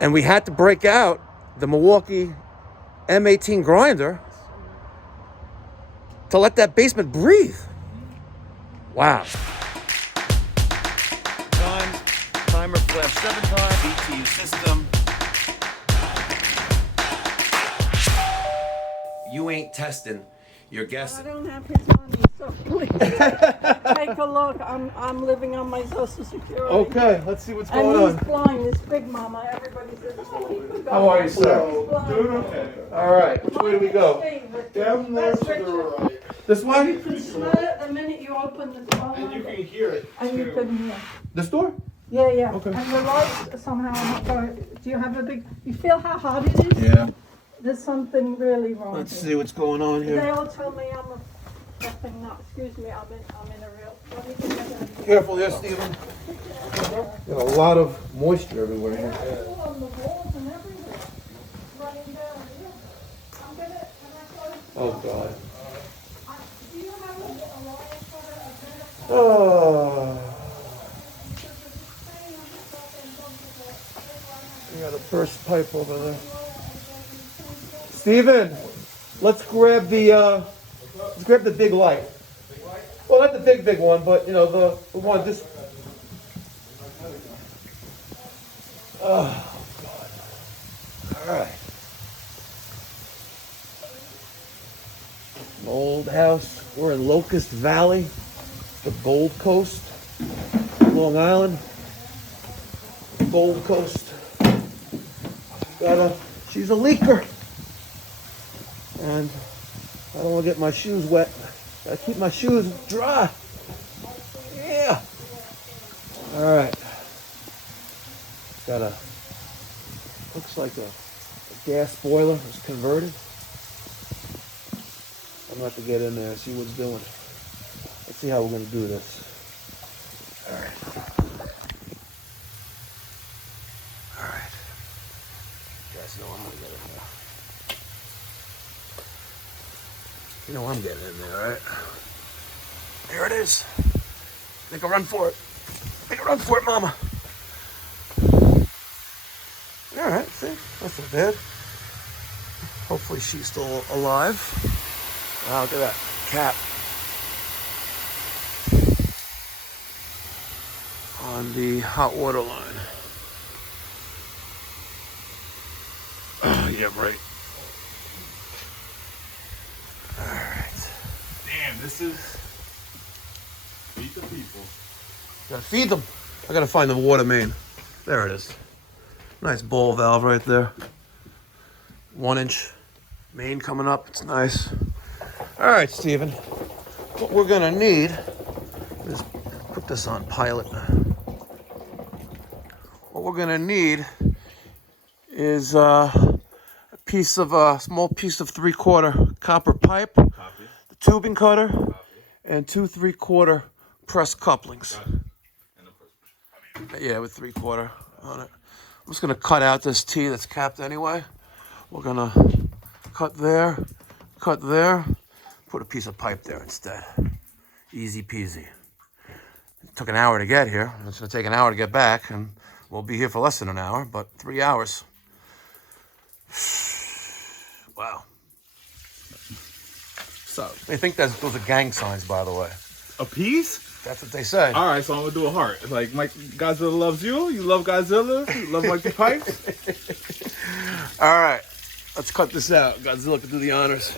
And we had to break out the Milwaukee M18 grinder to let that basement breathe. Wow. Timer flash 7 times. BTU system. You ain't testing. You're guessing. I don't have his money, so please take a look. I'm living on my Social Security. Okay, let's see what's and going he's blind, this big mama. Everybody says, oh, he could go. How are you, sir? Doing okay. All right, which way do we go? Down there to the right. This You way? can smell it the minute you open the door. And you can hear it. And you can hear. This door? Yeah, yeah. Okay. And the lights somehow are not going. Do you have a big? You feel how hot it is? Yeah. There's something really wrong. Let's here. see what's going on They here. all tell me I'm a fucking nut. Excuse me, I'm in a real. Let me get that. Careful there, Stephen. Got a lot of moisture everywhere here. People on the walls and everywhere. Running down here. I'm gonna. Can I close? Oh, God. Do you have a wire cutter? Oh. We got a burst pipe over there. Steven, let's grab the big light. Well, not the big one, but you know the one this. Oh God! All right. An old house. We're in Locust Valley, the Gold Coast, Long Island, Gold Coast. She's a leaker. And I don't want to get my shoes wet. Gotta keep my shoes dry. Yeah. All right. Got looks like a gas boiler was converted. I'm gonna have to get in there and see what it's doing. Let's see how we're gonna do this. All right. All right. You guys know I'm gonna get in there. You know I'm getting in there, right? There it is. Make a run for it. Make a run for it, mama. All right, see? That's not bad. Hopefully she's still alive. Wow, look at that cap. On the hot water line. Oh, yeah, right. Damn, this is feed the people. Gotta feed them. I gotta find the water main. There it is. Nice ball valve right there. 1-inch main coming up. It's nice. All right, Steven. What we're gonna need is put this on pilot. What we're gonna need is a small piece of 3/4 copper pipe. Copy. Tubing cutter, Copy. and 2 3/4 press couplings. Got it. And of course, Yeah, with 3/4 on it. I'm just gonna cut out this T that's capped anyway. We're gonna cut there, put a piece of pipe there instead. Easy peasy. It took an hour to get here. It's gonna take an hour to get back, and we'll be here for less than an hour, but 3 hours. Wow. so They think those are gang signs, by the way. a piece? That's what they say. All right, so I'm gonna do a heart. It's like Mike Godzilla loves you. You love Godzilla. You love Mike the Pipes. All right, let's cut this out. Godzilla can do the honors.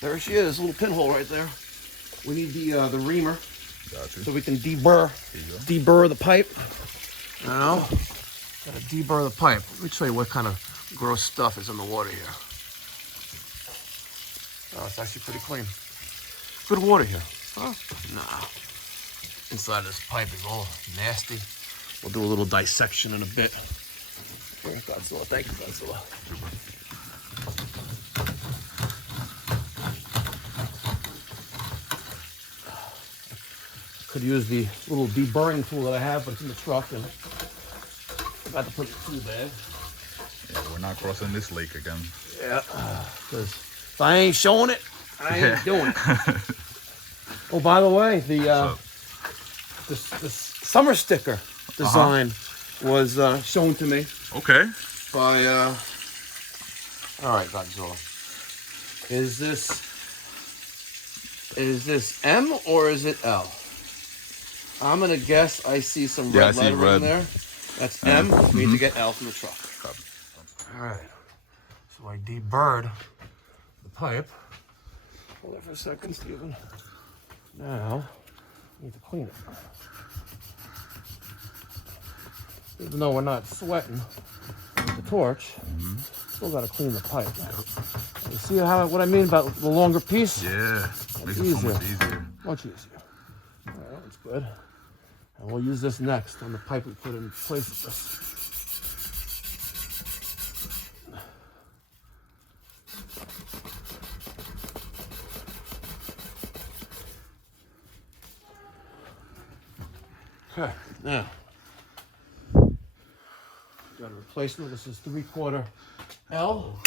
There she is, a little pinhole right there. We need the reamer Gotcha. so we can deburr the pipe. Now, gotta deburr the pipe. Let me show you what kind of gross stuff is in the water here. Oh, it's actually pretty clean. Good water here. Huh? Nah. Inside of this pipe is all nasty. We'll do a little dissection in a bit. Here, Godzilla. Thank you, Godzilla. Could use the little deburring tool that I have, but it's in the truck, and I'm about to put it in the bag. Yeah, we're not crossing this lake again. Yeah, because if I ain't showing it, I ain't doing it. Oh, by the way, the summer sticker design was shown to me. Okay. By all right, Godzilla. Is this M or is it L? I'm gonna guess I see some red lettering in there. That's M. Means you get L from the truck. All right. So I deburred the pipe. Hold it for a second, Steven. Now I need to clean it. Even though we're not sweating with the torch, still got to clean the pipe. You see what I mean about the longer piece? Yeah, makes it so much easier. Much easier. All right, that one's good. And we'll use this next on the pipe we put in place of this. Okay, now got a replacement. This is 3/4 L.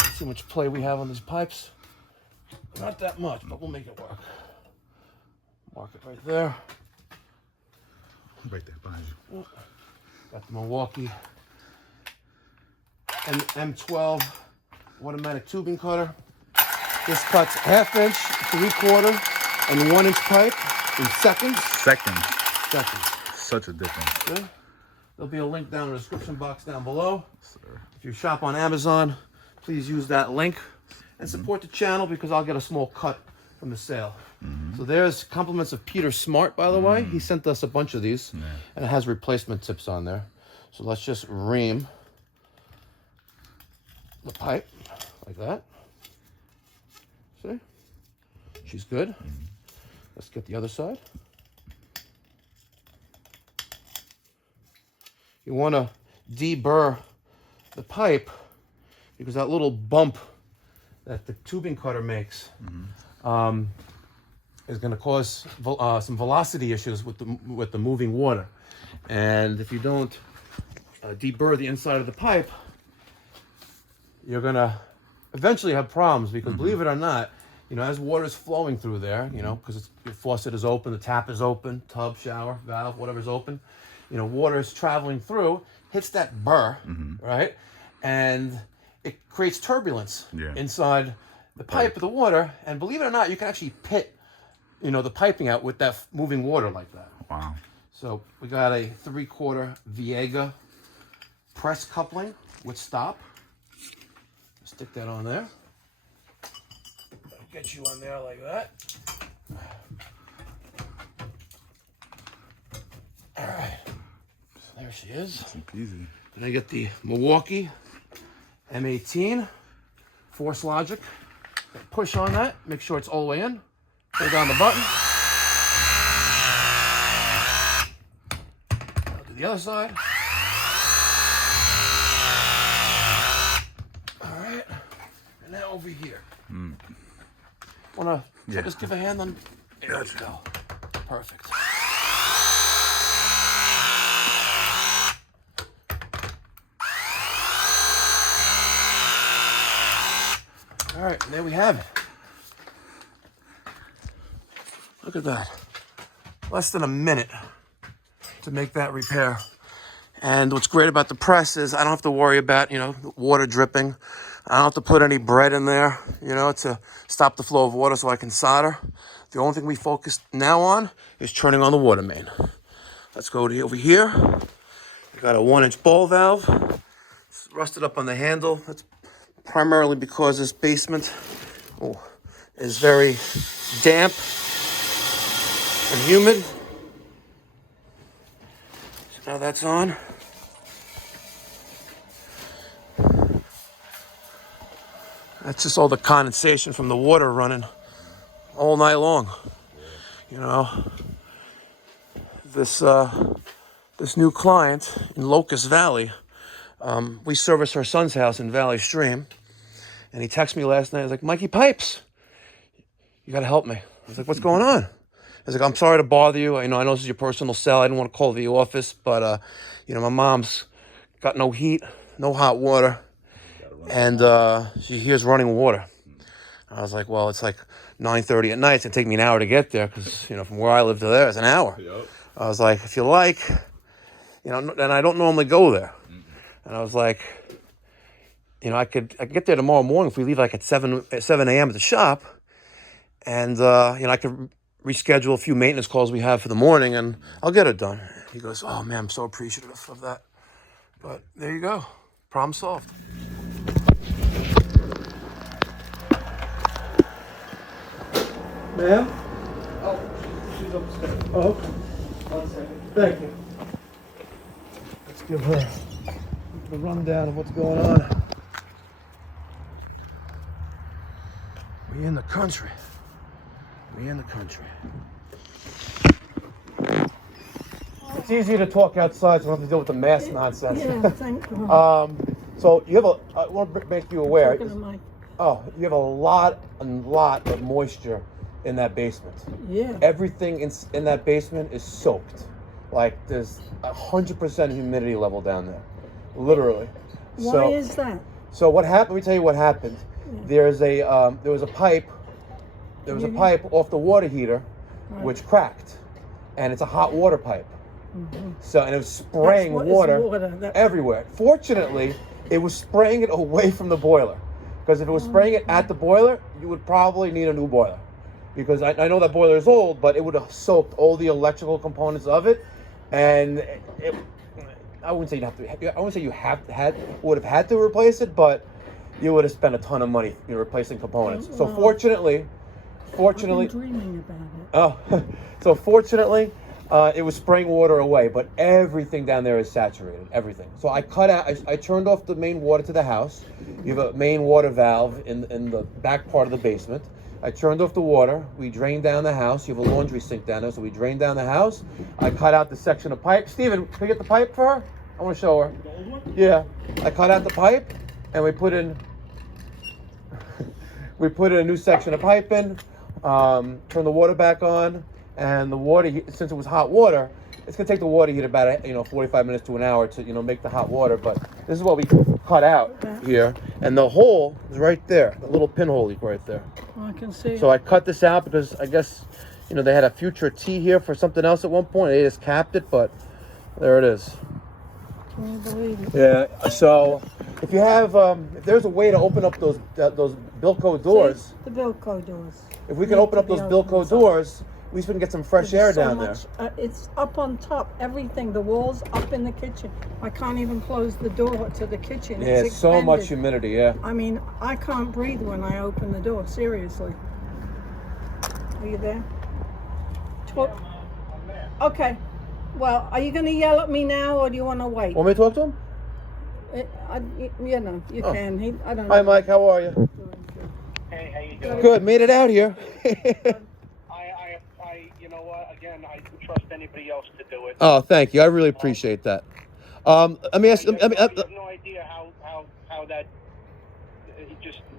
Let's see how much play we have on these pipes. Not that much, but we'll make it work. Mark it right there. Right there behind you. Got the Milwaukee M12 automatic tubing cutter. This cuts 1/2 inch, 3/4, and 1 inch pipe in seconds. Seconds. Such a difference. Okay. There'll be a link down in the description box down below. Sir. If you shop on Amazon, please use that link and support the channel because I'll get a small cut from the sale. So there's compliments of Peter Smart, by the way. He sent us a bunch of these, and it has replacement tips on there. So let's just ream the pipe like that. See? She's good. Let's get the other side. You want to deburr the pipe because that little bump that the tubing cutter makes is going to cause some velocity issues with the moving water. And if you don't deburr the inside of the pipe, you're going to eventually have problems because believe it or not, you know, as water is flowing through there, you know, because your faucet is open, the tap is open, tub, shower, valve, whatever's open, you know, water is traveling through, hits that burr, right? And it creates turbulence inside the pipe of the water. And believe it or not, you can actually pit, you know, the piping out with that moving water like that. Wow. So we got a 3/4 Viega press coupling with stop. Stick that on there. That'll get you on there like that. All right. There she is. Easy. Then I get the Milwaukee M18 Force Logic. Push on that. Make sure it's all the way in. Pull down the button. I'll do the other side. All right. And now over here. Wanna just give a hand on? There we go. Perfect. All right, and there we have it. Look at that. Less than a minute to make that repair. And what's great about the press is I don't have to worry about, you know, water dripping. I don't have to put any bread in there, you know, to stop the flow of water so I can solder. The only thing we focus now on is turning on the water main. Let's go to over here. We got a 1-inch ball valve. It's rusted up on the handle. That's primarily because this basement is very damp and humid. So now that's on. That's just all the condensation from the water running all night long. You know, this new client in Locust Valley, we service her son's house in Valley Stream, and he texted me last night. He's like, "Mikey Pipes, you got to help me." I was like, "What's going on?" He's like, I'm sorry to bother you. I know this is your personal cell. I didn't want to call the office, but my mom's got no heat, no hot water, and she hears running water. I was like, well, it's like 9:30 at night. It's gonna take me an hour to get there because from where I live to there is an hour. Yep. I was like, if you like, and I don't normally go there. And I was like, I could get there tomorrow morning if we leave like at 7 a.m. at the shop, and I could reschedule a few maintenance calls we have for the morning, and I'll get it done. He goes, oh man, I'm so appreciative of that. But there you go, problem solved. Ma'am? Oh, she's upstairs. Oh, okay. 1 second. Thank you. Let's give her the rundown of what's going on. We in the country. It's easier to talk outside, so I don't have to deal with the mask nonsense. Yeah, thank you. So you have I want to make you aware. Talking to Mike. Oh, you have a lot of moisture in that basement. Yeah. Everything in that basement is soaked. Like there's 100% humidity level down there, literally. Why is that? So what happened? Let me tell you what happened. Yeah. There was a pipe off the water heater, right, which cracked, and it's a hot water pipe. Mm-hmm. So and it was spraying water everywhere. Fortunately, it was spraying it away from the boiler, because if it was spraying it at the boiler, you would probably need a new boiler, because I know that boiler is old, but it would have soaked all the electrical components of it, and I wouldn't say you would have had to replace it, but you would have spent a ton of money replacing components. So fortunately, I've been dreaming about it. Oh, so fortunately, it was spraying water away, but everything down there is saturated. Everything. So I turned off the main water to the house. You have a main water valve in the back part of the basement. I turned off the water. We drained down the house. You have a laundry sink down there, so we drained down the house. I cut out the section of pipe. Steven, can we get the pipe for her? I want to show her. Yeah. I cut out the pipe, and we put in a new section of pipe in. Turn the water back on, and the water, since it was hot water, it's gonna take the water heat about 45 minutes to an hour to make the hot water. But this is what we cut out here, and the hole is right there, the little pinhole right there. Oh, I can see. So I cut this out because I guess they had a future T here for something else at one point. They just capped it, but there it is. Can you believe it? Yeah. So if you have, if there's a way to open up those Bilco doors. See? The Bilco doors. If we can open up those Bilco doors, at least we can get some fresh air down there. It's up on top, everything. The walls up in the kitchen. I can't even close the door to the kitchen. Yeah, it's so much humidity, yeah. I mean, I can't breathe when I open the door, seriously. Are you there? Okay. Well, are you going to yell at me now, or do you want to wait? Want me to talk to him? You can. I don't know. Hi, Mike. How are you? Hey, how you doing? Good. Made it out here. You know what? Again, I don't trust anybody else to do it. Oh, thank you. I really appreciate that. Let me ask. You have no idea how that.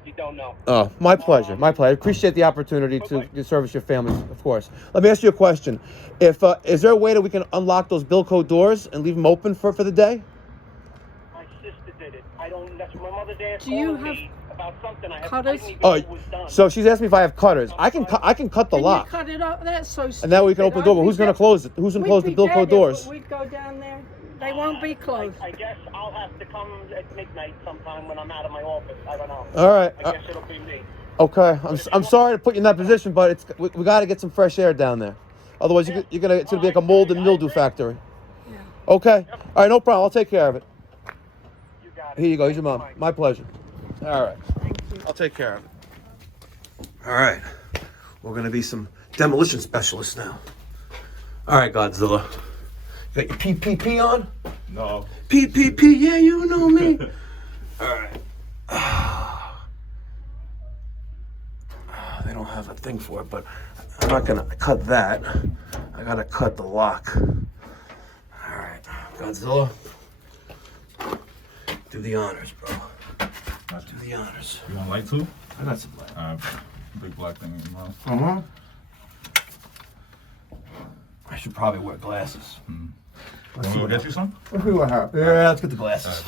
You don't know. Oh, my pleasure. My pleasure. I appreciate the opportunity to service your families, of course. Let me ask you a question. Is there a way that we can unlock those Bilco doors and leave them open for the day? My sister did it. I don't. That's my mother's ass. Do you have about something? cutters? So she's asked me if I have cutters. I can cut the lock. Cut it up. That's so stupid. And that way we can open the door. But who's going to close it? Who's going to close the Bilco doors? We'd go down there. They won't be closed. I guess I'll have to come at midnight sometime when I'm out of my office. I don't know. All right. I guess it'll be me. Okay. I'm sorry to put you in that position, but we got to get some fresh air down there. Otherwise, it's gonna be like a mold and mildew factory. Yeah. Okay. All right. No problem. I'll take care of it. You got it. Here you go. Here's your mom. My pleasure. All right. Thank you. I'll take care of it. All right. We're gonna be some demolition specialists now. All right, Godzilla. You got your PPP on? No. PPP, yeah, you know me. All right. They don't have a thing for it, but I'm not gonna cut that. I gotta cut the lock. All right, Godzilla. Do the honors, bro. Do the honors. You want light too? I got some light. Big black thing in your mouth. Uh-huh. should probably wear glasses. Want me to get you some? Yeah, let's get the glasses.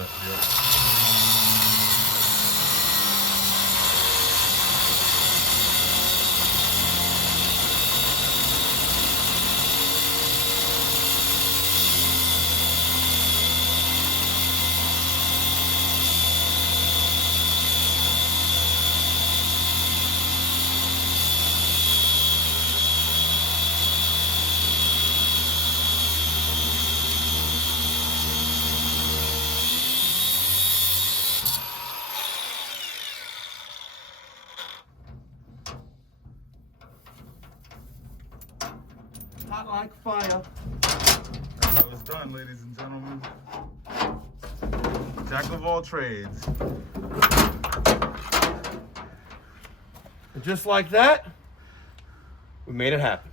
Hot like fire. That's how it's done, ladies and gentlemen. Jack of all trades. And just like that, we made it happen.